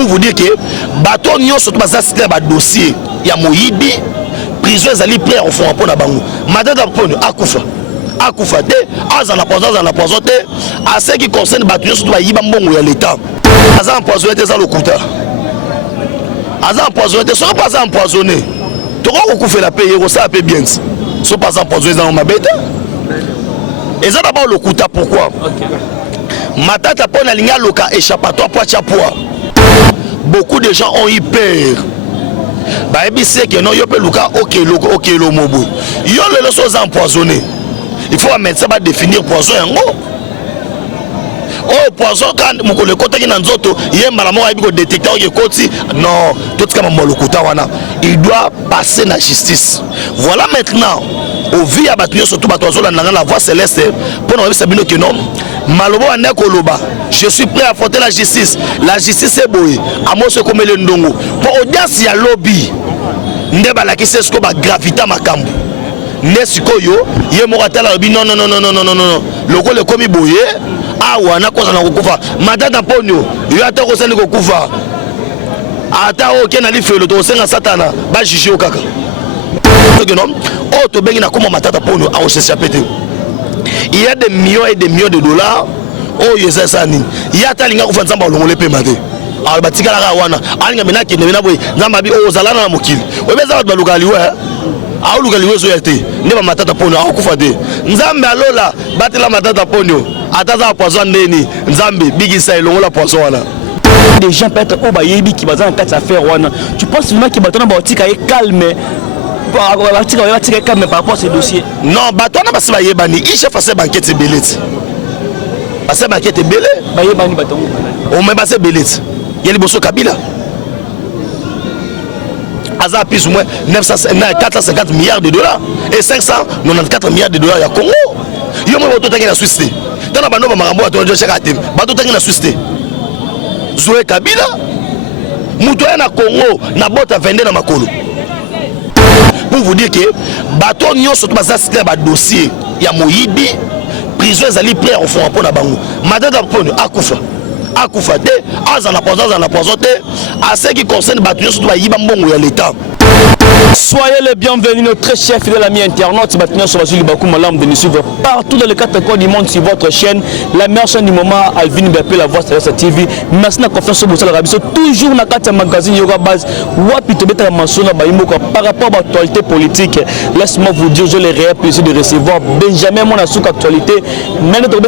pour vous dire que bateau nyo surtout basa cité ba dossier ya moyibi prison zali prêt au fond pour na bango Matata Ponyo akufa te azana poison te à ce qui concerne bateau nyo surtout ba yiba mbongo ya l'état aza empoisonné te za lokuta aza empoisonné te so pas empoisonné to ko kufa la payer ça paye bien so pas empoisonné dans ma bête et ça d'abord lokuta pourquoi Matata Ponyo linga loka échappatoire pour chapoa. Beaucoup de gens ont eu peur. Bah et c'est que non yo pe luka OK lo mobo. Yo le choses empoisonné. Il faut un médecin va définir poison yango. Oh poison quand mon le côté qui na nzoto yemba mo ayi ko détecteur ke koti non tout comme mo lokuta wana. Il doit passer la justice. Voilà maintenant au vie à battu surtout batozo la la voix céleste pour nous sabino que non malobo ane koloba je suis prêt à affronter la justice est boye amo se comme le ndongo pour audience ya lobby ndeba la kise sko ba gravité makambo nesikoyo ye moratala lobby non loko le komi boye awa na koza na kokufa Matata Ponyo yo ata ko sali kokufa ata o kena li felo to senga satana ba jiji okaka oh to bengi na comme Matata Ponyo a s'échapper. Il y a des millions et des millions de dollars. Oh yesa sani. Il y a talinga ko fanzamba olongole pe mate. Ah batika la wana. Alinga menaki ne na boy. Nzamba bi o zalana na mokili. We beza ba lukali we. Ah lukali we so yete. Ndeba Matata Ponyo a kufa de. Nzambe alola batela Matata Ponyo. Ataza poison ndeni. Nzambe bigisa elongola poison wana. Des gens peut-être au bayebi qui bazan quatre affaires wana. Tu penses vraiment que batona ba tika est calme? Calme par rapport à ce dossier. Non, batona basi ba yebani. Il chef fait banquette belete. Parce que banquette belé. Ba yebani batongo. On me base belete. Yeli boso Kabila. Aza plus ou moins 450 milliards de dollars et 594 milliards de dollars ya Congo. Yo mo boto tangi na Suisse. Tana bano ba marambo atonjo chaka atem. Bato tangi na Suisse. Zoé Kabila. Muto na Congo na bota vende na makolo. Pour vous dire que bateau nyo surtout basa cité ba dossier ya moyibi prison zali prêt au fond pour na bango Matata Ponyo akufa te azana poison te à ce qui concerne bateau nyo surtout ba yiba mbongo ya l'état. Soyez les bienvenus, nos très chers fidèles amis internautes. Maintenant, sur Malam de nous suivre partout dans les quatre coins du monde sur votre chaîne. La meilleure chaîne du moment, Alvin Bepé, la voix Céleste TV. Merci de la confiance sur vous. Toujours dans le magazine Yoga Base. Par rapport à l'actualité politique, laisse-moi vous dire, je le réel plaisir de recevoir Benjamin Monasouk actualité. Mais notre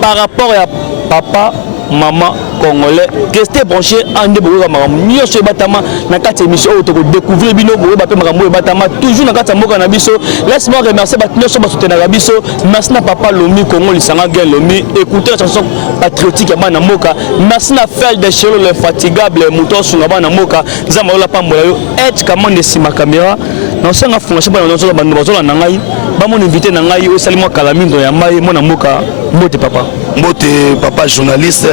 par rapport à papa. Maman congolais, restez branchés en déboulot mieux sur Batama, dans quatre émissions où vous découvrez Bino, Batama, toujours dans quatre mots canabiso. Laisse-moi remercier Batino sur Batouté Narabiso. Merci à Papa Lomi, Congo, Lissanga, Lomi. Écoutez la chanson patriotique à Banamoka. Merci à Fel de Chelo, le fatigable, Mouton Sungaba Namoka. Zamaola Pamboyo, et comment de ma caméra. Non, c'est un franchise, dans Nangaï. Mon invité Nangaï, au Salimo Kalamindo, Yamaï, mon amoka, Mote Papa. Mote Papa journaliste.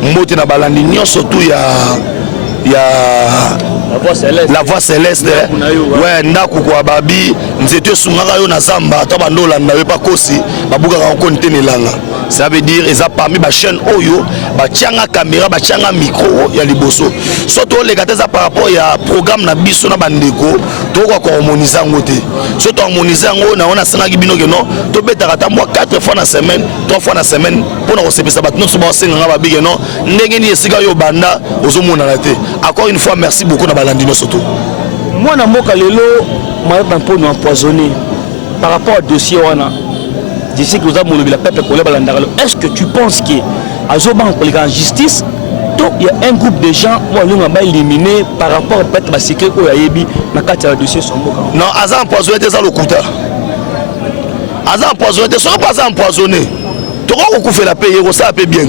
Mbote na balandi surtout la voix céleste ouais ndako kwa babi nzete sungaka yo na zamba ta bandola na pas kosi babuka ka konte nelanga ça veut dire ils a parmi ba chaîne oyo ba tianga caméra ba tianga micro ya liboso surtout les gars par rapport ya programme na biso na bandeko to kwa harmoniser ngote surtout harmoniser ngo na on a sanga bino que non to betaka ta moi 4 fois na semaine 3 fois na semaine pour na resepesa ba non so ba senga ba bige non ndenge ni esika yo banda ozomona na te encore une fois merci beaucoup na balandino surtout moi na mboka lelo Matata Ponyo empoisonné par rapport au dossier wana je sais que vous avez le peuple congolais balandaro. Est-ce que tu penses que azoban pour la justice il y a un groupe de gens qui ont éliminé par rapport peut-être à ce que Oyayebi na kati dossier son mboka non aza empoisonné te ça le kuta aza empoisonné te so pas empoisonné to ko kufa la payer ça paye bien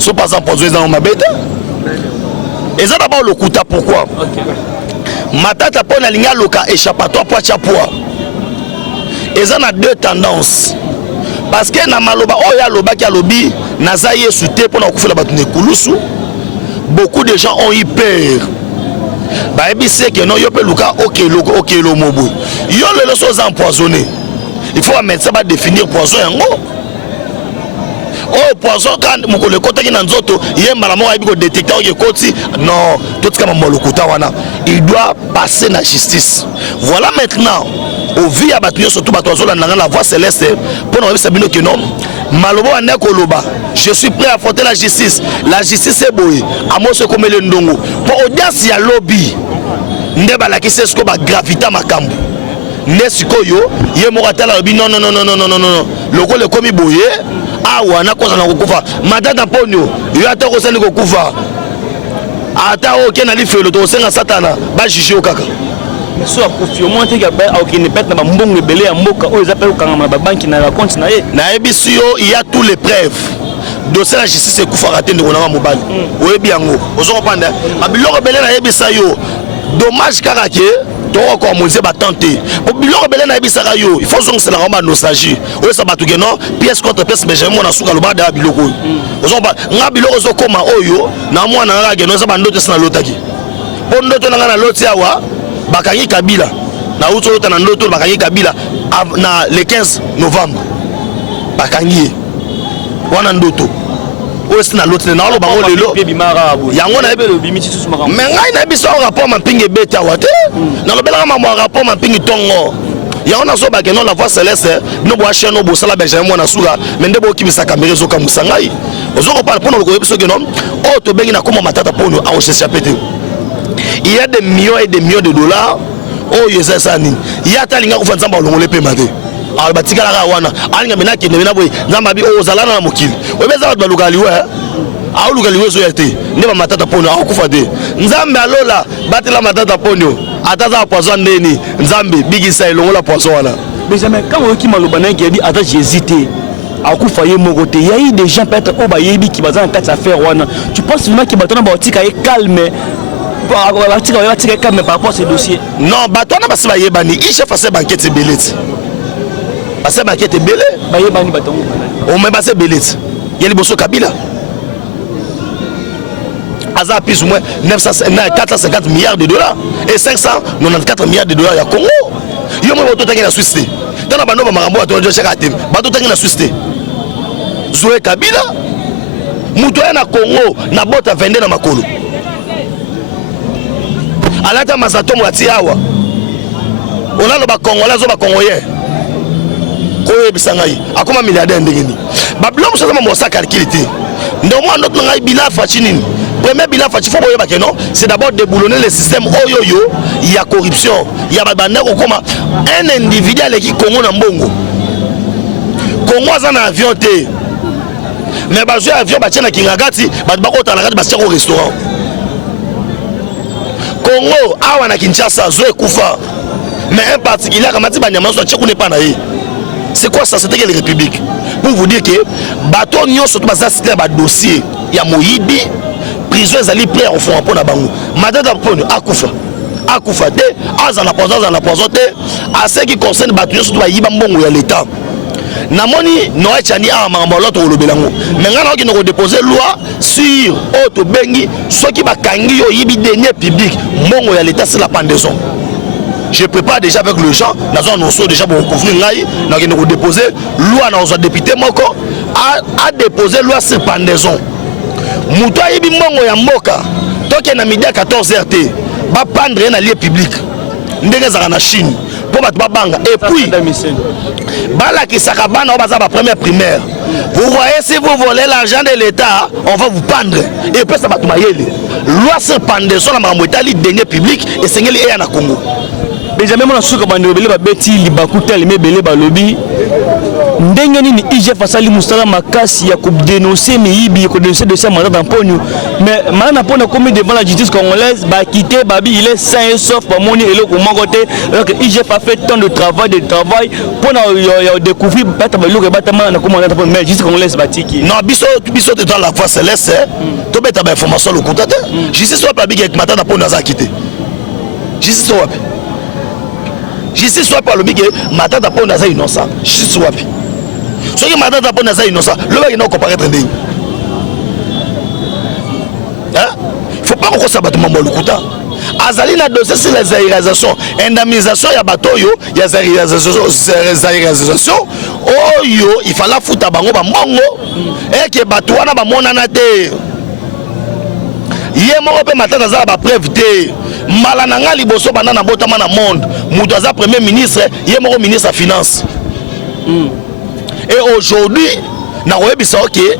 so pas empoisonné dans ma bête. Et ça d'abord le kuta pourquoi Matata Ponyo linga loka échappatoire pour chapoa. Et ça a deux tendances. Parce que na maloba oya loba ki alobi nazaye souté pour na kufela batune kulusu. Beaucoup de gens ont eu peur. Ba ebi c'est que non yo pe luka OK lo mobo. Yo le choses empoisonné. Il faut un médecin va définir poison yango. oh poison quand mokolo kota ki na nzoto ye malamo ayebi ko détecter o koti non tout comme molokuta wana il doit passer la justice. Voilà maintenant au vie à battre surtout bato azola na la voix céleste pour nous sabino que non malobo ane koloba je suis prêt à affronter la justice est boye amo se comme le ndongo pour audience ya lobby nde balakisi esko ba gravité makambo nde sikoyo ye moratala lobby non lokole komi boye awa na koza na kokufa matata ponyo yo ata ko sali kokufa ata oke na lifelo to senga satana ba jiji okaka so akufi au moins te ga ba okene pet na mbongo ebele ya mboka o ezapela kangama ba banki na la compte na ye na ebisi yo il y a tous les preuves dossier la justice ekufa raté ndeko na mobali oyebi yango ozo kopanda abiloko bele na yebisa yo dommage kaka ke to ko moze batante o biloko bele na yebisa yo il faut zonga c'est la roma nostalgie o sa batuke non pièce contre pièce mais jamais na suka loba da biloko ozo ba nga biloko zo koma oyo na mwana nga ke no sa bandote sina lotaki po ndoto na nga na loti awa bakangi Kabila na uto lota na ndoto bakangi Kabila na le 15 novembre bakangi wana ndoto osi na l'autre na loba ngo lelo yango na ebelo bimiti susu makambo mais ngai na biso rapport mampingi beta wate na lobela ma rapport mampingi tongo yango na so ba ke non la voix céleste no bo chaîne no bo sala benjamin mona suka mais ndebo kibisa kamera zo kamusa ngai ozo ko parler pour no ko biso ke non o to bengi na koma matata pono a o chercher pété il y a des millions et des millions de dollars oh yesa sani ya talinga ko fanzamba olongole pe mate a batikala ka wana alinga mena ke mena boy nzamba bi o zalana na mokili obeza ba lukali we a lukali we zo yete ndeba matata pono a kufa de nzambe alola batela matata pono ataza poison ndeni nzambe bigisa elongola poison wana Benjamin quand on qui maloba na ki dit ata j'hésité a kufa ye mogote il y a eu des gens peut-être o ba yebi ki bazana kati affaire wana tu penses vraiment que batona ba otika e calme par rapport à ce dossier? Non, batona basi ba yebani il chef fait banquette belete basi banquette belé ba yebani batongo o me basi belete yeli boso Kabila Aza plus ou moins 450 milliards de dollars et 594 milliards de dollars ya Congo yo mo boto tangi na Suisse tana bando ba makambo ato jo chaka tem bato tangi na Suisse Zoé Kabila muto na Congo na bota vende na makolo alata masato mwati awa olalo ba Congolais zo ba Congolais ko yebisanga yi akoma milliardaire ndengeni babilom so sama mosa calculité ndo mo ndot ngai bila fachinini premier bilan fachi faut boyeba que non c'est d'abord déboulonner le système oyoyo il y a corruption il y a banda ko koma un individuel qui Congo na mbongo Congo za na avion te mais ba zo avion ba tena kingagati ba ko tala kati ba tshako restaurant Congo awa na Kinshasa zo ekufa mais un particulier kamati ba nyama so tshako ne pas na ye c'est quoi ça c'était quelle république pour vous dire que bato nyonso to baza citer ba dossier ya moyibi prison ezali prêt au fond pour na bango madame pono akufa te azana poison te à ce qui concerne bato nyonso to ba yiba mbongo ya l'état namoni Noé Chani a makambo l'autre olobelango mais ngana ki no déposer loi sur auto bengi soki bakangi yo yibi denier public mbongo ya l'état c'est la pendaison. Je prépare déjà avec le gens, nous avons déjà pour couvrir l'aïe, nous avons déposé loi dans un député moko a déposé loi sur pendaison. Mouto yibi mbongo ya mboka, toke na midi à 14h t, ba pendre na lieu public. Ndenge za na Chine pour battre banga et puis bala ki sakabana baza ba première primaire. Vous voyez si vous volez l'argent de l'État, on va vous pendre et puis ça va tout mayele. Loi sur pendaison na mambo etali denier public et sengeli e na Congo. Benjamin mona suka bando bele ba beti libakuta lime bele ba lobby ndenge nini IGF asali musala makasi ya ko dénoncer miyibi ko dénoncer de ça mandat d'emponyo mais mana pona commis devant la justice congolaise ba quitter babi il est sain et sauf pour moni eloko mongote alors que IGF a fait tant de travail pona découvrir bata ba loko bata mana ko mandat d'emponyo mais justice congolaise batiki non biso dans la voie céleste to beta ba information le contacte justice soit pas big avec mandat d'emponyo za quitter justice soit justice soit pas le big mandat d'emponyo za innocent justice soit ce qui m'a dit d'abord c'est innocent le mec n'a pas comparaître ndenge hein il faut pas qu'on s'abatte mambo lukuta azali na dossier sur les aérisations indemnisation ya bato oyo ya aérisations oyo il fallait futa bango bambongo eke bato wana bamonana te ye moko mpe matata aza na bapreuve te mbala na nga liboso banda na botama na monde moto aza premier ministre ye moko ministre ya finance et aujourd'hui nakoyebisa oke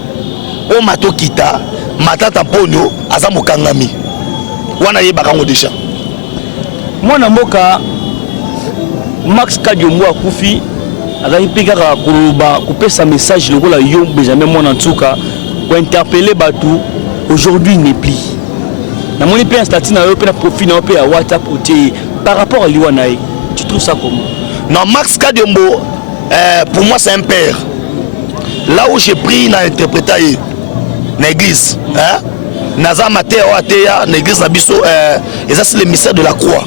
o matokita matata mponio aza mokangami wana yebaka ngo deja mwana mboka Max Kadiombo akufi azali mpe kaka koloba kopesa message lokola yo Benjamin Mwana Ntsuka pour interpeller bato aujourd'hui n'est plus na moni pe un statut na yo pe na profil na yo pe ya WhatsApp otie par rapport à liwana ye tu trouves ça comment? Non, Max Kadiombo pour moi c'est un père là où j'ai pris na interpréter na église hein naza mater o ateya na église na biso et ça c'est le mystère de la croix.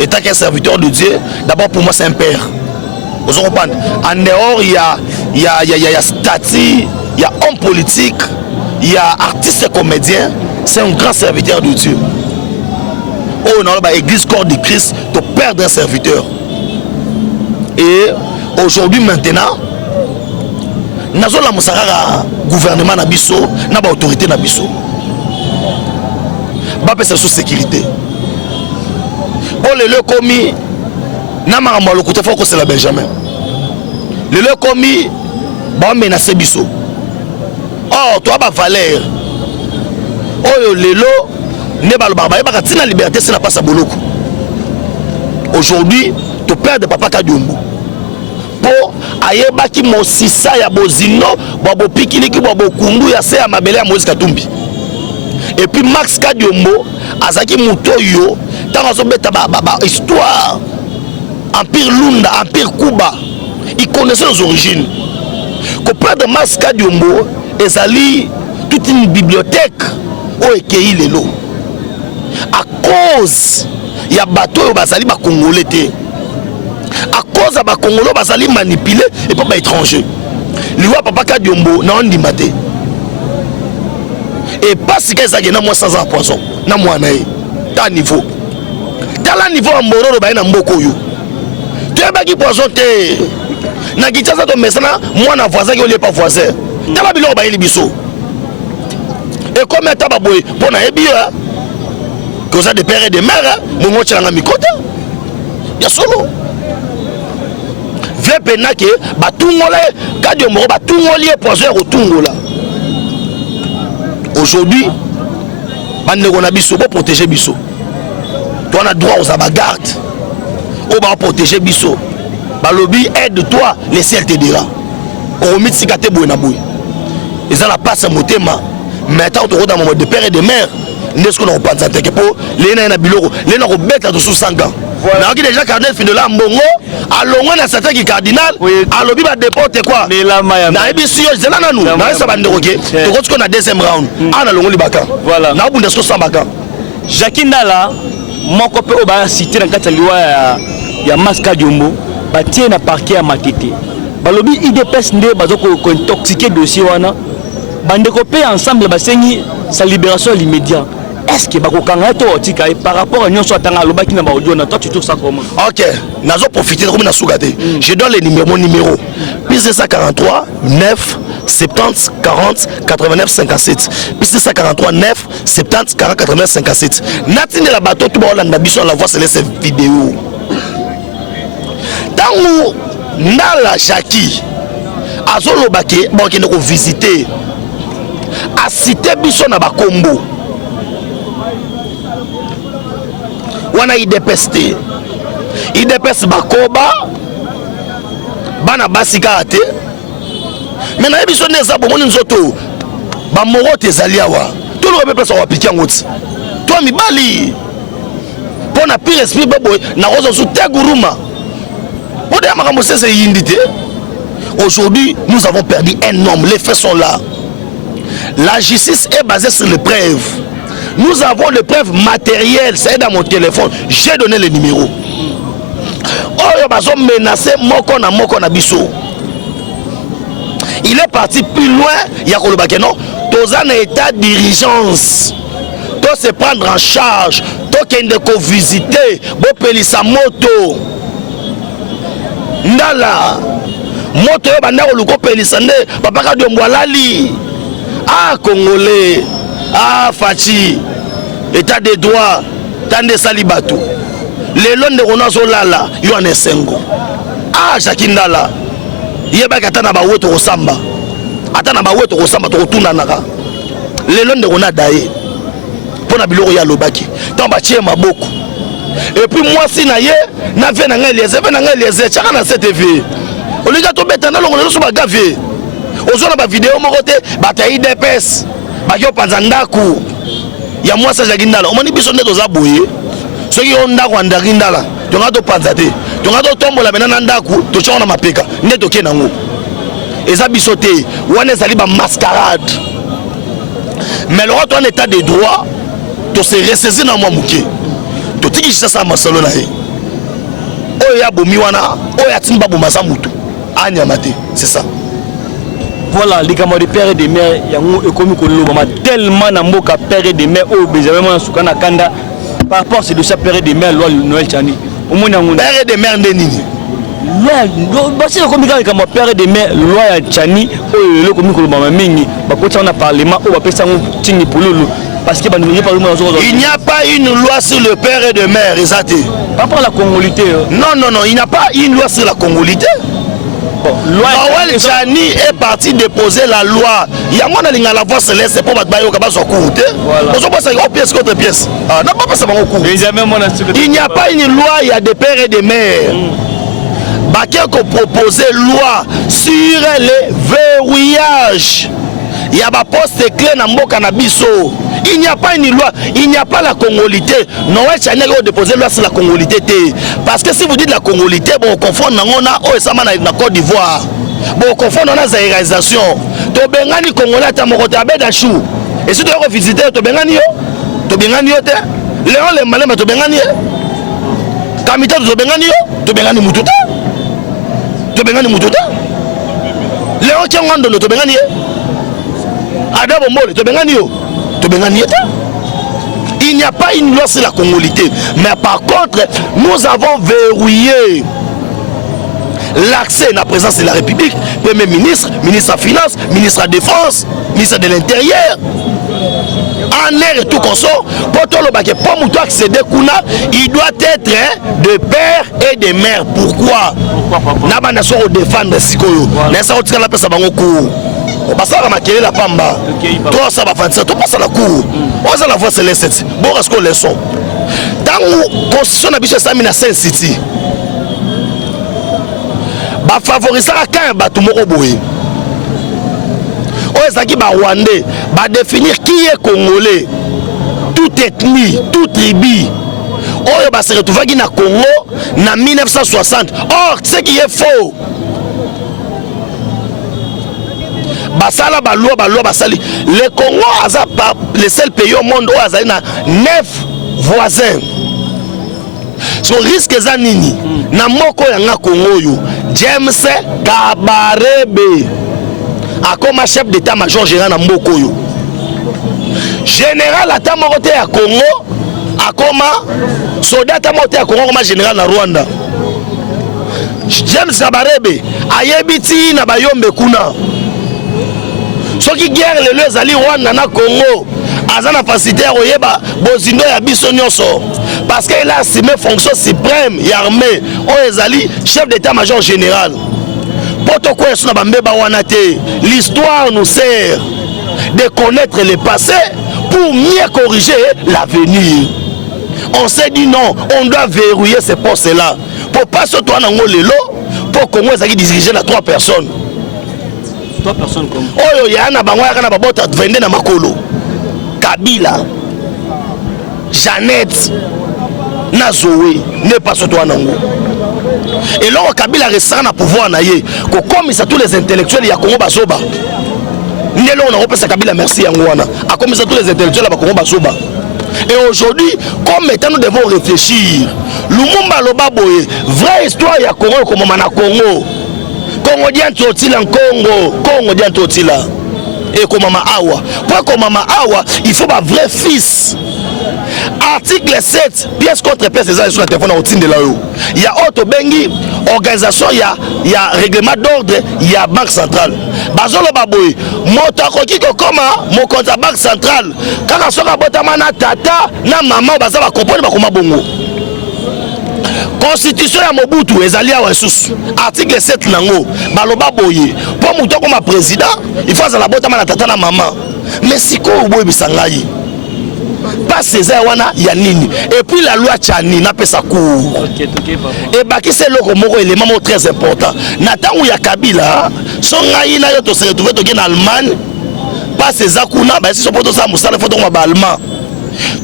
Étant qu'un serviteur de Dieu, d'abord pour moi c'est un père. Vous comprenez? En dehors il y a statut, il y a homme politique, il y a artiste et comédien, c'est un grand serviteur de Dieu. Oh non, l'église corps de Christ, tu perds un serviteur. Et aujourd'hui maintenant, nous avons la gouvernement na biso, na ba autorité na biso. Ba pesa sous sécurité. Oh le commis na makambo lokuta faut que c'est la Benjamin. Le commis ba menacer biso. Oh toi ba valeur. Oh lelo ne ba ba ba tina liberté c'est na pas sa boloko. Aujourd'hui, tu perds de papa Kadiombo. Po ayeba ki mosisa ya bozino babo pikini ki babo kundu ya se ya mabele ya Moïse Katumbi. Et puis Max Kadiombo azaki mutoyo tant azo beta ba histoire Empire Lunda, Empire Kuba. Il connaissait les origines. Qu'auprès de Max Kadiombo ezali toute une bibliothèque au ekei lelo. À cause ya bateau bazali ba congolais te. À cause de Congolais bazali manipulé et pas étranger. Liwa papa Kadiombo na ondima te. Et parce que ça gena moi sans un poison na moi na ta niveau. Tala niveau mboro ba na mboko yo. Tu es baki poison te. Na kitasa to mesana moi na voisin qui est pas voisin. Tala bilo ba ili biso. Et comme ta baboy pour na ebi que ça de père et de mère mon mo tshanga mikota. Ya solo. Viens penake batungole Kadiombo batungoli poison rotungola. Aujourd'hui, on a biso pour protéger biso. Tu as droit aux abagardes. On va protéger biso. Balobi aide-toi, le ciel t'aidera. On remet sikate boué na boué. Ils ont la passe à motema. Maintenant, on te dans mon de père et de mère. N'est-ce qu'on a pas de que pour les nains à biloko, les nains au bête à sous 5 ans. On a déjà cardinal fin de la mbongo. Alors on a certains qui cardinal. Alors il va déporter quoi? Na ebisi yo zela na nous. Na ça va ndoroke. Tu vois qu'on a deuxième round. Ana longo libaka. Voilà. Na bunda so sambaka. Jackie Ndala moko pe oba cité na kati liwa ya Max Kadiombo batie na parquet ya Matete. Balobi IDPS nde bazoko ko intoxiquer dossier wana. Bandeko pe ensemble basengi sa libération l'immédiat. Est-ce que bakokanga to otika par rapport à nyonso atanga lobaki na ba audio na toi tu trouves ça comment? OK, nazo profiter comme na sougate. Je donne les numéros plus 243 9 70 40 89 57 plus 243 9 70 40 89 57. Natine la bateau tout ba na biso la voix c'est cette vidéo. Tangu Ndala Jackie azolo bake bon ki ne ko visiter a cité biso na ba kombo. Wana IDPS te. IDPS bakoba bana basika te. Mais na biso neza bomoni nzoto ba moro te zaliawa. Tout le peuple soit appliqué en outil. Toi mi bali. Pour na pire esprit babo na rozo sous teguruma. Pour dire makambo c'est yindité. Aujourd'hui, nous avons perdu un homme, les faits sont là. La justice est basée sur les preuves. Nous avons les preuves matérielles, c'est dans mon téléphone. J'ai donné les numéros. Oh, ils ont menacé Moko na biso. Il est parti plus loin. Il y a non. Tous en état d'urgence. Tous se prendre en charge. Tous bokende ko visiter bopelisa moto ndala moto yo banda koluko pelisa nde papa ka dombo alali congolais fachi état de droit tande sali bato lelo nde kona zolala yo anesengo Jacques Ndala yeba kata na baweto kosamba ata na baweto kosamba to kotuna naka lelo nde kona daye pona biloko ya lobaki tamba tie maboko et puis moi si na ye na vie na ngai les chaka na CTV oliga to beta na longo leso ba gave ozona ba vidéo moko te batayi DPS ba yo panza ndaku ya moi sa Jacques Ndala omoni biso nde toza boye soki on ndako andaki ndala tonga to panza te tonga to tombola mena na ndaku to chona mapeka nde to kena ngo eza biso te wana ezali ba mascarade mais le retour en état de droit to se ressaisir na moi muke to tiki ça masolo na ye oyo ya bomi wana oyo ya timba bomasa mutu anyamate c'est ça. Voilà, les camarades de père et de mère, il y a un économie tellement na mboka père et de mère au Benjamin Soukana Kanda par rapport à ce dossier père et de mère loi Noël Chani. Père et de mère ndeni. C'est le comité avec mon père et de mère loi Chani au le comité de mingi ba ko tana parlement au ba pesa tingi pololo parce que il n'y a pas une loi sur le père et de mère exact. Par rapport à la congolité. Non, il n'y a pas une loi sur la congolité. Noël Chani est parti déposer la loi. Il y a moins de la voix céleste pour battre au cabas au cours. Pièce contre pièce. Il n'y a pas une loi, il y a des pères et des mères. Baké qu'on proposait loi sur les verrouillages. Il y a pas poste clé dans mon cannabis. Il n'y a pas une loi, il n'y a pas la congolité. Noël Chani a déposé loi sur la congolité. Parce que si vous dites la congolité, bon, on confond na Côte d'Ivoire. Bon, on confond dans la réalisation. To bengani congolais ta moko ta beda chou. Et si tu veux visiter to bengani yo te. Léon le malema to bengani. Kamita to bengani yo, to bengani mututa. To bengani mututa. Léon Kiangondo to bengani. Adabo Mole to bengani yo. Il n'y a pas une loi sur la congolité. Mais par contre, nous avons verrouillé l'accès à la présence de la République, Premier ministre, ministre de la Finance, ministre de la Défense, ministre de l'Intérieur. En air et tout comme ça, pour accéder, il doit être de père et de mère. Pourquoi? N'a nation défendre Sikoyo. N'a pas la personne on passe à maquiller la pamba. Toi, ça va faire ça. Toi, passe à la cour. On va la voir, c'est les 7. Bon, est-ce qu'on les sont? Dans la constitution de Bichon Samina Saint City, bah favoriser la quand bateau Moroboé. On est à Rwandais, bah définir qui est congolais, toute ethnie, toute tribu. On va se retrouver dans le Congo en 1960. Or, ce qui est faux. Basala balua basali. Le Congo est le seul pays au monde où il y a 9 voisins. Son risque est nini. Na moko yanga Congo yo. James Kabarebe a comme chef d'état-major général na moko yo. Général ata morote ya Congo a comme soldat ata morote ya Congo comme général na Rwanda. James Kabarebe ayebiti na bayombe kuna. Ce qui guerre le lieu zali Rwanda na Congo azana facilité oyeba bozindo ya biso nyonso parce qu'il a assumé fonction suprême ya armée o ezali chef d'état-major général poto ko esuna bambeba wana te. L'histoire nous sert de connaître le passé pour mieux corriger l'avenir. On s'est dit non, on doit verrouiller ces postes là pour pas se toi nango lelo pour Congo ezali diriger na 3 personnes. 3 personnes comme oyo yana bango yana babota vende na makolo Kabila Jeannette Nazoé n'est pas surtout en Ango. Et là Kabila restera na pouvoir na ye ko comme ça tous les intellectuels ya Congo bazoba ndelo on a repensé Kabila merci yangwana a comme ça tous les intellectuels ya Congo bazoba. Et aujourd'hui comme étant nous devons réfléchir Lumumba Lobaboye vraie histoire ya Congo comme na Congo Congo dien totila Congo dien totila et comme Mama Awa. Pour comme Mama Awa, il faut un vrai fils. article 7 pièce contre pièce eza sur le téléphone au tin de la yo ya auto bengi organisation ya règlement d'ordre ya banque centrale bazolo baboy moto akoki ko koma mo compte banque centrale kaka soka botama na tata na mama baza ba comprendre ba koma bongo constitution ya Mobutu ezali awa susu article 7 nango baloba boye po muto koma président il faut za la botama na tata na mama mais siko boye bisangai pas César wana ya nini et puis la loi Tchani na pesa cours et baki c'est le moko élément très important na tangu ya Kabila songai na yo to se retrouver to en Allemagne pas César kuna ba si sopoto sa musala faut to ma allemand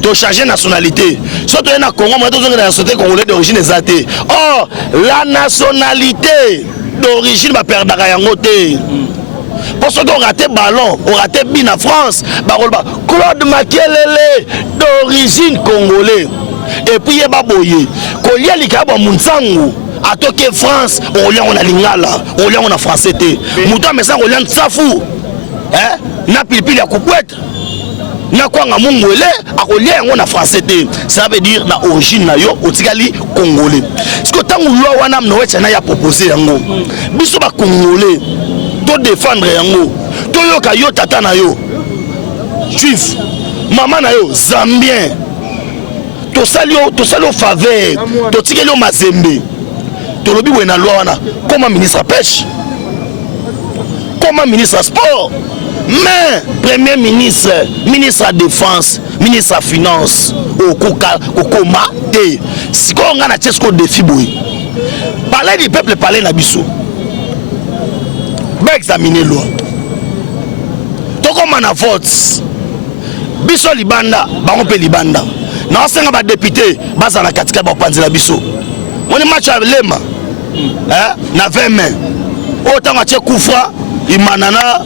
to changer nationalité surtout na Congo moi to zonga na nationalité congolais d'origine exacte oh la nationalité d'origine ba perdaka yango te. Pour ceux qui ont raté ballon, ont raté bin en France, Claude Makelele d'origine congolais. Et puis il y a Baboye, Kolia Likaba Mounsangu, à Toké France, on a Lingala, on a français. Mouta Messa, on a Safou, na Pilipili à Koupouette, na Kwanga Mungwele, à Kolia, on a français. Ça veut dire na origine na yo, au Tigali congolais. Ce que tant que l'on a noé, proposé yango, biso ba congolais. To défendre yango to yoka yo tata na yo juif maman na yo zambien to salio faveur to tikeli yo mazembe to lobi we na loi wana comme ministre pêche comme ministre sport mais premier ministre ministre défense ministre finance okoma te siko nga na tiesko défi boy parler du peuple parler na biso examiner loi toko mana vote biso libanda bango pe libanda na senga ba député bazala katika ba panzela biso moni match ya lema na 20 mai autant atie kufra imanana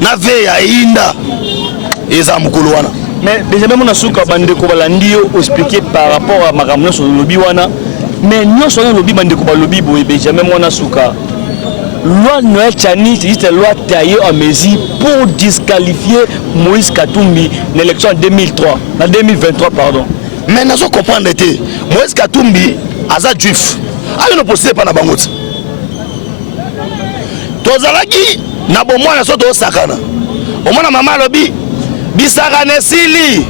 na veya inda eza mukulu wana mais déjà même on a souka bande ko balandi yo expliquer par rapport à makamno sur lobby wana mais nous sur lobby bande ko lobby boye jamais on a souka loi Noël Tchani, c'est juste une loi taillée en mesure pour disqualifier Moïse Katumbi l'élection en 2003, en 2023 pardon. Mais nous comprenons que Moïse Katumbi aza juif. Ayo no posé pas na bangote. Tozalaki na bomwa na soto sakana. Omona mama lobi bisakane sili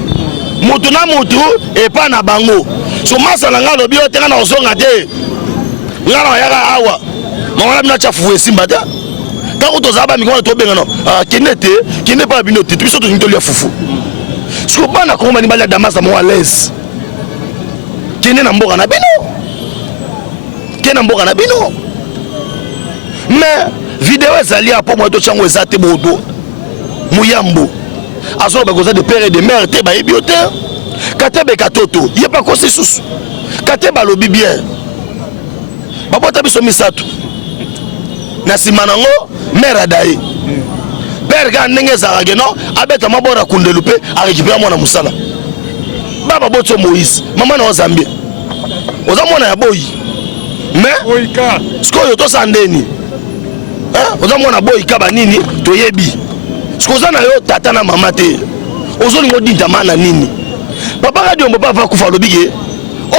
mutu na mutu et pas na bango. So masa nga lobi otenga na osonga te. Ngana yaka awa. Mama na chafu simba ta quand to zaba mi ko to benga no kinete kine pa bino titu biso to nto lia fufu siko bana ko mani bala damasa mo à l'aise kine na mboka na bino kine na mboka na bino mais vidéo ezali apo mo to chango ezate bodo muyambo azo ba koza de père et de mère te ba ebiote katebe katoto ye pa ko sisusu kateba lobi bien babota biso misatu na simanango mère dai père ga ndenge zarage no abeta mabora kundelupe a récupérer mwana musala baba botso Moïse maman na Zambie oza mwana ya boyi mais boyika sko yo to sandeni oza mwana boyika banini toyebi sko za na yo tata na mama te ozolingo dinta mana nini papa radio mbo papa kufa lobige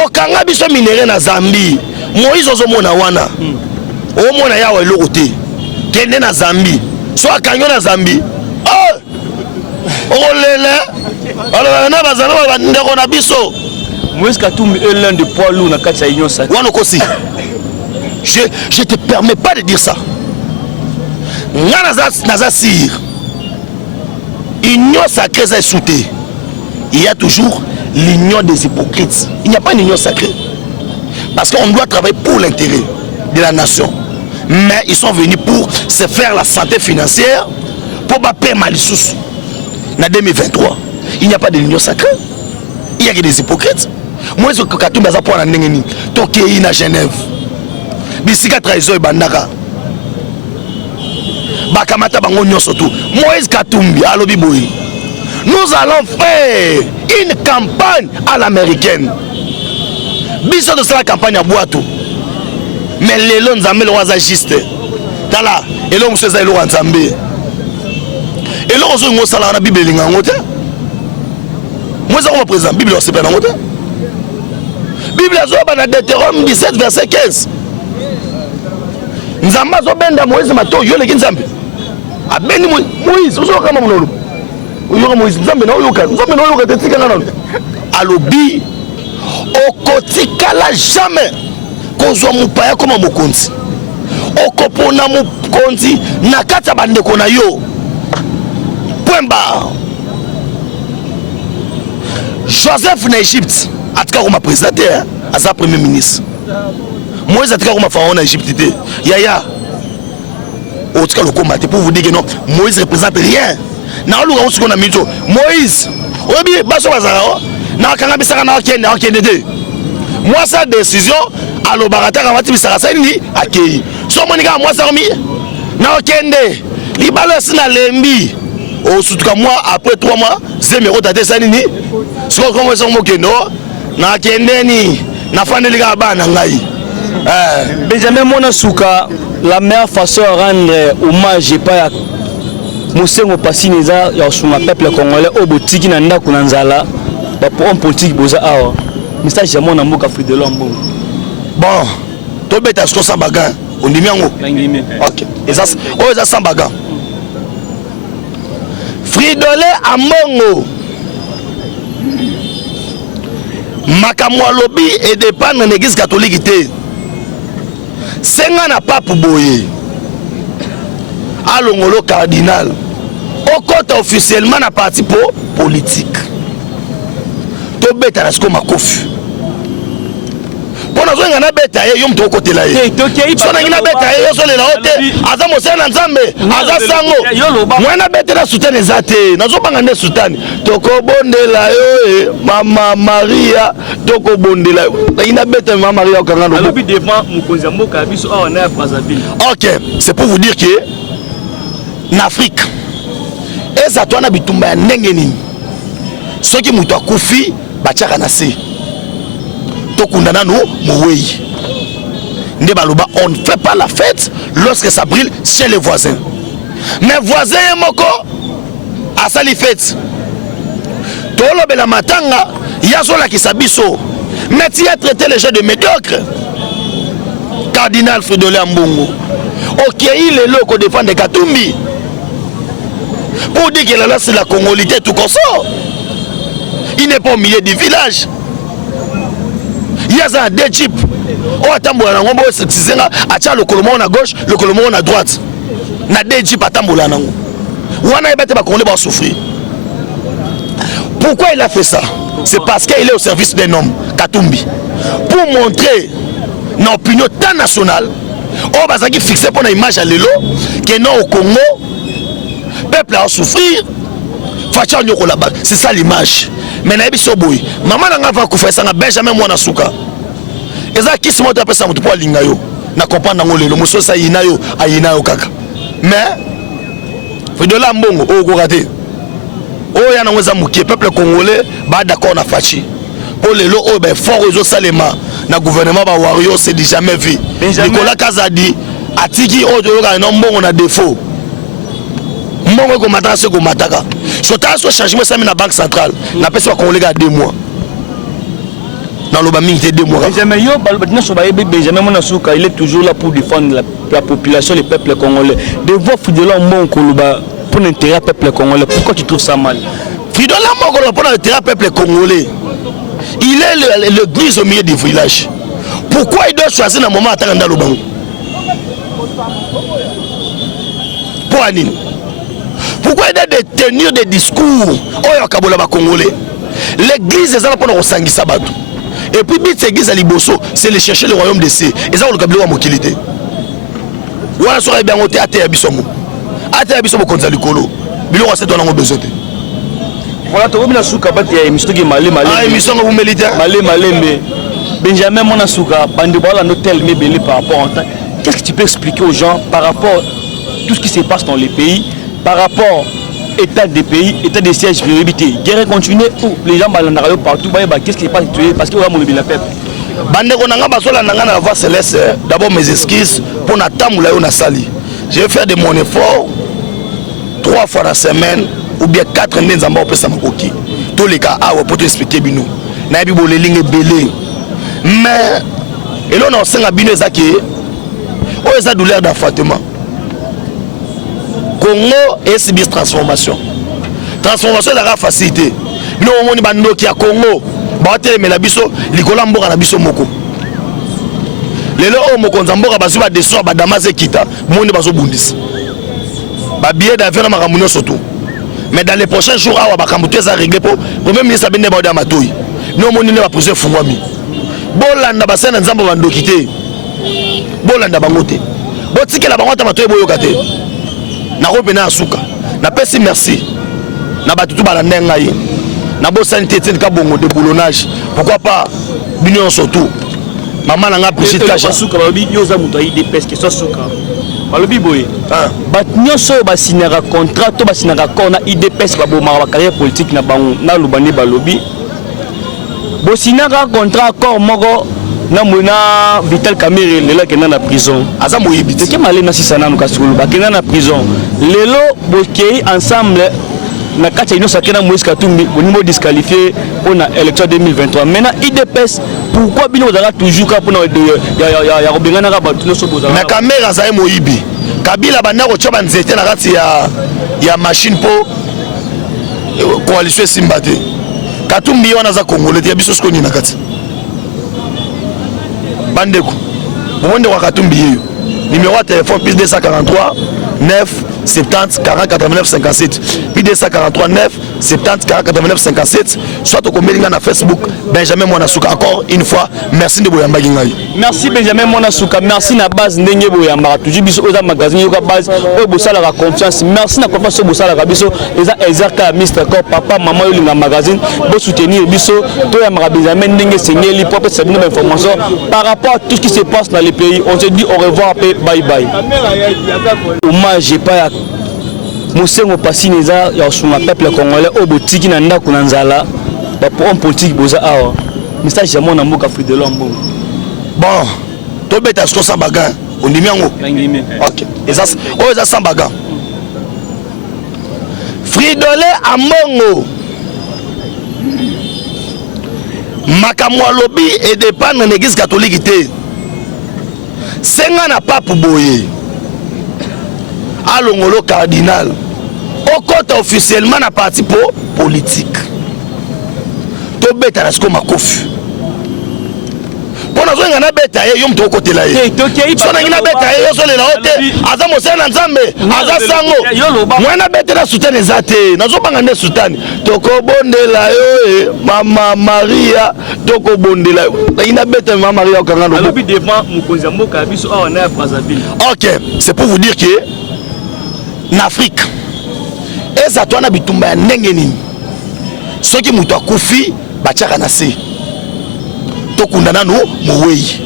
okanga biso minere na Zambie Moïse ozo mona wana o mona yawa eloko te kende na Zambie so akanyo na Zambie olele ala na bazana ba ndeko na biso Moïse Katumbi est l'un des poids lourds na kati ya union sacrée wana kosi je te permets pas de dire ça ngana za sir union sacrée ça souté il y a toujours l'union des hypocrites il n'y a pas une union sacrée parce qu'on doit travailler pour l'intérêt de la nation. Mais ils sont venus pour se faire la santé financière pour payer Malissous. En 2023, il n'y a pas de l'union sacrée. Il y a que des hypocrites. Moi, je suis Katumbi à point en Tokyo à Genève. Bisika trahison et bandaka. Bakamata bango nyoso tout. Moïse Katumbi à Lobiboui. Nous allons faire une campagne à l'américaine. Biso de la campagne à Boato. Mais les lois nous amènent au juste. Tala, et là, monsieur Zaïlo Nzambe. Et là, on se dit que la Bible est en. Moi, ça, on président. Bible, c'est pas dans l'autre. Bible, c'est dans Deutéronome 17, verset 15. Nous avons benda Moïse mato yo le kinzambe. Abeni Moïse, vous avez comment nous. Vous Moïse, nous avons te tika na. Alobi okotikala jamais kozwa mupaya comme mokonzi. Okopona mokonzi na kata bandeko na yo. Point barre. Joseph na Égypte atika comme président à sa premier ministre. Moïse atika comme pharaon en Égypte. Yaya au tika le combattre pour vous dire que non, Moïse représente rien. Na oluka on a mito. Moïse obi baso bazara na kanga bisaka na okende de. Moi sa décision alo barata ka mati bisaka sa ni akei. So monika moi sa mi na okende. Libalo sina lembi. Au sutuka moi après 3 mois, zemero tate sa nini. So comme ça mo kendo na kende ni na faneli ka bana ngai. Benjamin Monasuka, la meilleure façon de rendre hommage et pas Moussengo Passi Neza ya suma peuple congolais au botiki na ndako na nzala ba pour un politique boza awa message ya mona mboka Free de l'Ombo. Bon, to beta sto sambaga ondimi yango. OK. Eza sambaga. Fridolé Ambongo. Makamwa lobby et dépendre de l'église catholique té. Senga na pape boye. Alongolo cardinal. Au compte officiellement na parti politique. To beta na sko makofi. Pona zo ngana beta ye yom to côté la ye. So na ngina beta ye so le la hote aza mosena nzambe aza sango. Mwana beta na soutane zate. Nazo banga ne soutane. Toko bondela yo mama Maria toko bondela. Na ngina beta mama Maria okanga no. Alobi devant mukonzi mboka biso awa na Brazzaville. OK, c'est pour vous dire que en Afrique eza twana bitumba ya ndenge nini soki mutu akufi batiaka na se tokundana no mowei nde baloba on ne fait pas la fête lorsque ça brûle chez les voisins mais voisin moko asali fête tolobela matanga yazolakisa biso mais tu as traité les gens de médiocres. Cardinal Fridolé Ambongo OK, il est là qu'on défend des Katumbi pour dire que là c'est la congolité tout comme ça. Il n'est pas au milieu du village. Il y a ça deux types. On attend bola nango bo sexizenga acha le colomo à gauche, le colomo à droite. Na deux types attend bola nango. Wana ebate ba congolais ba souffrir. Pourquoi il a fait ça? C'est parce qu'il est au service d'un homme, Katumbi. Pour montrer une opinion tant nationale, on va fixer pour une image à l'élo, que non au Congo, peuple a souffrir, c'est ça l'image. Mais na biso boy, maman na va kufa ça na Benjamin Monasuka. Eza kisi moto apesa mutu po linga yo. Na comprendre ngo lelo muso sa yina yo ayina yo kaka. Mais Fridolé Ambongo o ko raté. O ya na ngweza mukie peuple congolais ba d'accord na fachi. Pour lelo o ben fort aux salema na gouvernement ba wario c'est jamais vu. Nicolas Kazadi atiki o de yoka na mbongo na défaut. Mbongo ko mataka se ko mataka. Sota so changement ça na banque centrale. Na pesa ko congolais ga 2 mois. Dans le Baming, 2 mois. Benjamin Monasuka, il est toujours là pour défendre la population, le peuple congolais. De voir Fridolé Ambongo pour l'intérêt du peuple congolais, pourquoi tu trouves ça mal? Fridolé Ambongo pour l'intérêt du peuple congolais. Il est le grise au milieu du village. Pourquoi il doit choisir un moment à Taranda Lobango? Pour Anine. Pourquoi il doit tenir des discours au Kabola Congolais? L'église est là pour nous ressentir Sabatou. Et puis, l'église à Liboso, c'est de chercher le royaume de C. Et ça, on le câble à Mokilité. Voilà, ça, bien, on a été à Bissomo. À terre, Bissomo, contre Salikolo. Bilo, on s'est donné besoin. Voilà, tu as souka il y a émission qui est malé. Ah, émission, vous militaire. Malé, mais Benjamin Monasuka, Bandebola, un hôtel, mais belé par rapport à ça. Qu'est-ce que tu peux expliquer aux gens par rapport à tout ce qui se passe dans les pays, par rapport état des pays, état des sièges, priorité. Guerre continue où les gens balandarent partout, qu'est-ce qui est pas tué parce qu'il y a mon la peuple. Bandeko nanga basola nanga na voix céleste. D'abord mes excuses pour Natam ou na sali. Je vais faire de mon effort 3 fois la semaine ou bien 4 nzamba au pesa makoki. tous les cas pour t'expliquer bino na yebi bolelinge belé mais et là on a senga bino ezaki o eza douleur d'enfantement Congo et subis transformation est la facilité bino omoni bandoki ya Congo ba telemela biso likola mboka na biso moko lelo o mokonza mboka bazu ba deso ba damaze kita monde bazo bundisa ba billet d'avion na makamunyo surtout. Mais dans les prochains jours, on va régler pour le Premier ministre Abende Baoda Matoui. Nous avons une posé Fouami. Bolanda Bassena Nzambo Vandokité. Bolanda Bangote. Botike la Bangote Matoui Boyokate. Na Robena Asuka. Na Pessi merci. Na Batutu Balandengaï. Na Bosanité Kabongo de boulonnage. Pourquoi pas l'Union surtout. Maman n'a pas pris de cash. Asuka, Yosa Moutaï des pesques qui sont Asuka. Balobi boye nyonso basinaka contrat to basinaka accord na IDPS babomaka ba carrière politique na bango na lubani balobi bosinaka contrat accord moko na mona Vital Kamerhe lelo kena na prison aza moyibi te ke malena sisana no kasulu bakena na prison lelo bokei ensemble na kati ya Innocent Kena Moïse Katumbi au niveau disqualifié pour la élection 2023. Maintenant IDPS pourquoi bino zala toujours ka pour ya robengana ka batu no so bozala na caméra za moyibi Kabila bana ko choba nzete na kati ya machine po coalition Simbate Katumbi wana za Congolais ya biso skoni na kati bandeko monde wa Katumbi yeyo numéro de téléphone plus 243 9 70 40 89 57 puis 243 9 70 40 89 57 soit au comédien na Facebook Benjamin Mwanasuka. Encore une fois merci de boyamba ngai. Merci Benjamin Mwanasuka, merci na base ndenge boyamba toujours biso oza magazine yoka base o bosala la confiance, merci na confiance bosala ka biso eza ezaka Mr. Ko papa maman yolinga magazine bo soutenir biso to ya Benjamin ndenge sengeli pour cette nouvelle information par rapport à tout ce qui se passe dans les pays. On se dit au revoir et bye bye. Hommage pas ya Mosengo Pasi neza ya sunga peuple congolais au botiki na ndako na nzala ba pour politique boza awa message ya mona mboka Fruit de l'Homme. Bon to beta sko sambaga ondimi yango OK eza sambaga Fruit de l'Homme amongo makamwa lobby et dépendre na église catholique té senga na pape boye alongolo cardinal au compte officiellement na parti politique to beta na sko makofi pona zonga na beta ye yom to kotela ye so na ngina beta ye so le la hote aza mosena nzambe aza sango mwana beta na soutane zate nazo banga ne soutane toko bondela yo mama Maria toko bondela na ngina beta mama Maria okanga no lobi devant mukonza mboka biso awa na Brazzaville. OK, c'est pour vous dire que en Afrique eza twana bitumba ya ndenge nini soki mutu akufi batiaka na se tokundana no mowei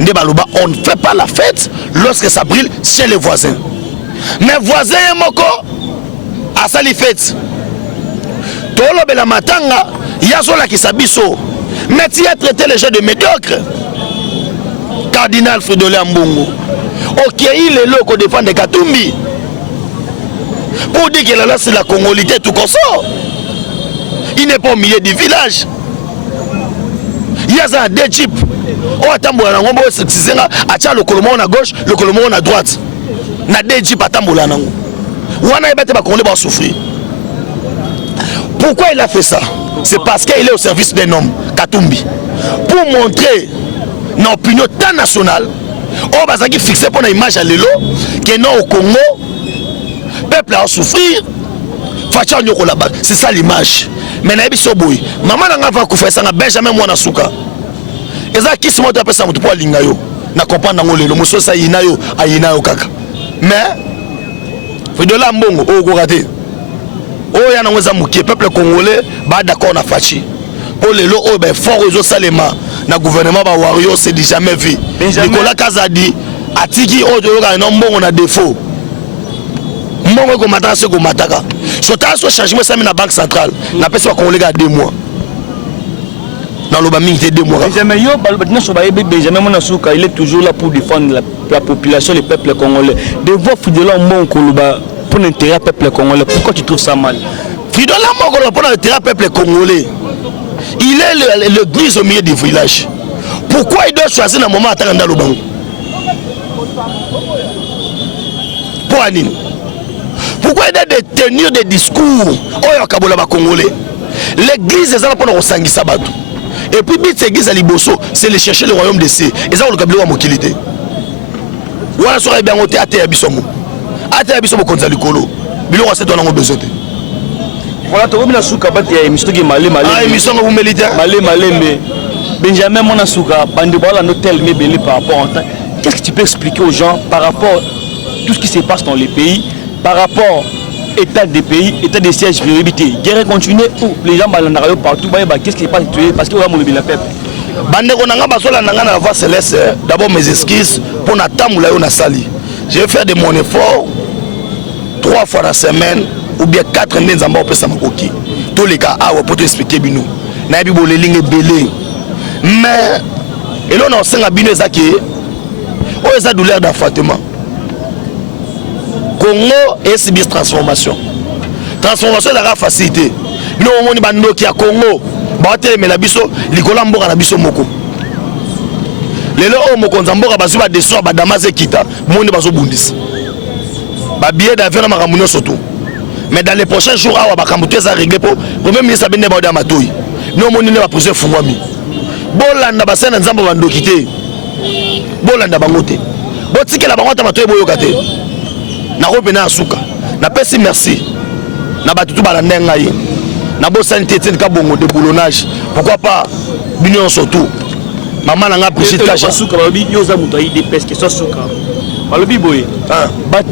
nde baloba on ne fait pas la fête lorsque ça brûle chez les voisins mais voisin moko asali fête tolobela matanga yazolakisa biso mais tu as traité les gens de médiocre cardinal Fruit de l'Homme Mbongo okei lelo ko défendre Katumbi pour dire que là c'est la congolité tout comme ça. Il n'est pas au milieu du village. Il y a des types. On attend le colomon à gauche, le colomon à droite. Na des types attendent nango. Wana ebete ba Congolais va souffrir. Pourquoi il a fait ça? C'est parce qu'il est au service d'un homme, Katumbi. Pour montrer une opinion tant nationale, on va fixer pour une image à l'élo que non au Congo. Peuple a souffrir, c'est ça l'image. Mais na biso boy, maman na va kufa sanga Benjamin Mwanasuka. Eza kisi moto apesa mutu po linga yo. Na comprendre ngo lelo muso sa yina yo ayina yo kaka. Mais Fruit de l'Homme Mbongo o ko raté. O ya na ngeza mukie peuple congolais ba d'accord na fachi. Pour lelo o ben fort aux salema na gouvernement ba wario c'est jamais vu. Nicolas Kazadi atiki o de ka no Mbongo na défaut. Mbongo ko mataka se ko mataka sota so changement ça na banque centrale na pesa ko lega 2 mois dans le bami 2 mois Benjamin yo balobina so ba Benjamin Mwanasuka il est toujours là pour défendre la population le peuple congolais de voir Fruit de l'Homme Mbongo pour l'intérêt du peuple congolais. Pourquoi tu trouves ça mal? Fridola Moko pour le peuple congolais. Il est le grise au milieu du village. Pourquoi il doit choisir un moment à Taranda Lubango? Pour Anine. Pourquoi il doit tenir des discours au Kabola Congolais? L'église est là pour nous ressentir Sabato. Et puis, l'église à Liboso, c'est de chercher le royaume de C. Et ça, on le Kabila à Mokilité. Voilà, ça bien ôté à Théa Bissomo. À Théa Bissomo contre Likolo. Bilo, c'est ton besoin. Voilà, tu as souka bati ya émission qui malé malé. Ah, émission vous méditez. Malé malé mais Benjamin mon souka bande bola no tel mais belé par rapport en temps. Qu'est-ce que tu peux expliquer aux gens par rapport à tout ce qui se passe dans les pays, par rapport état des pays, état des sièges priorité. Guerre continue où les gens balandario partout, qu'est-ce qui se passe parce que on a mon la peuple. Bande konanga basola nanga na voix céleste. D'abord mes excuses pour na tamula yo na sali. Je vais faire de mon effort 3 fois la semaine. Ou bien 4 nzamba au pesa makoki. Tous les cas, pour te expliquer bino. Na yebi bolelinge belé. Mais et là on senga bino ezaki. O eza douleur d'enfantement. Congo est subis transformation. Transformation la facilité. Bino omoni bando ki a Congo. Ba teleme la biso likola mboka na biso moko. Lelo o moko nzamboka bazu ba deso ba damaze kita. Monde bazo bundisa. Ba billet d'avion na makamunyo surtout. Mais dans les prochains jours, on va régler pour le Premier ministre Abende Baouda Matoui. Nous avons une posé Fouami. Bolanda Bassana Nzambo Vandokité. Bolanda Bangote. Botike la Bangote Matoui Boyokate. Na Robena Asuka. Na Pessi merci. Na Batutu Balandengaï. Na Bosanité Kabongo de boulonnage. Pourquoi pas Bunion surtout. Maman n'a pas pris de cash. Asuka, Yosa Moutaï des pesques qui sont Asuka. Balobi boye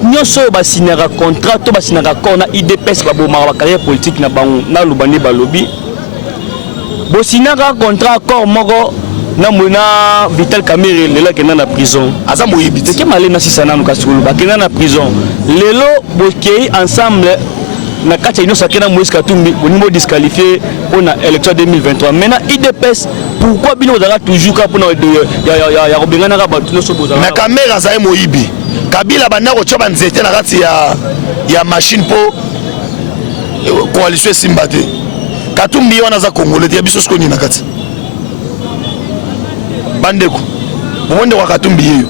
nyonso basinaka contrat to basinaka accord na IDPS babomaka ba carrière politique na bango na lubani balobi bosinaka contrat accord moko na mona Vital Kamerhe lelo kena na prison aza moyibi te ke malena sisana no kasulu bakena na prison lelo bokei ensemble na kati ino sakena Moïse Katumbi bonimo disqualifié pour na élection 2023 maintenant IDPS pourquoi bino zaka toujours ka pona ya robengana ka batu no so bozala na caméra za moyibi Kabila banda ko choba nzete na kati ya machine po coalition Simbate Katumbi wana za Congolais ya biso skoni na kati bandeko monde wa Katumbi yeyo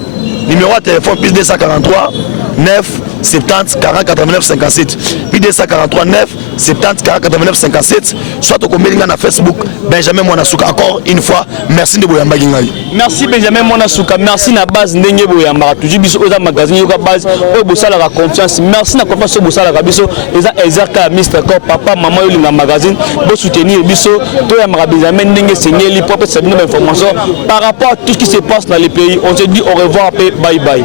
numéro de téléphone plus 243 9 70 40 89 57 puis 243 9 70 40 89 57 soit au combien na Facebook Benjamin Mwanasuka. Encore une fois merci de boyamba ngai. Merci Benjamin Mwanasuka, merci na base ndenge boyamba toujours biso oza magazine yoka base o bosala la confiance, merci na confiance bosala ka biso eza ezaka Mr. Ko papa maman yolinga magazine bo soutenir biso to ya Benjamin ndenge seigneli pour cette nouvelle information par rapport à tout ce qui se passe dans les pays. On se dit au revoir et bye bye.